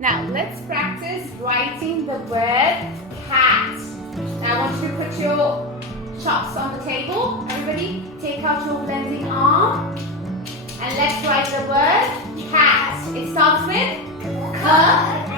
Now let's practice writing the word cat. Now I want you to put your chops on the table. Everybody take out your blending arm and let's write the word cat. It starts with K.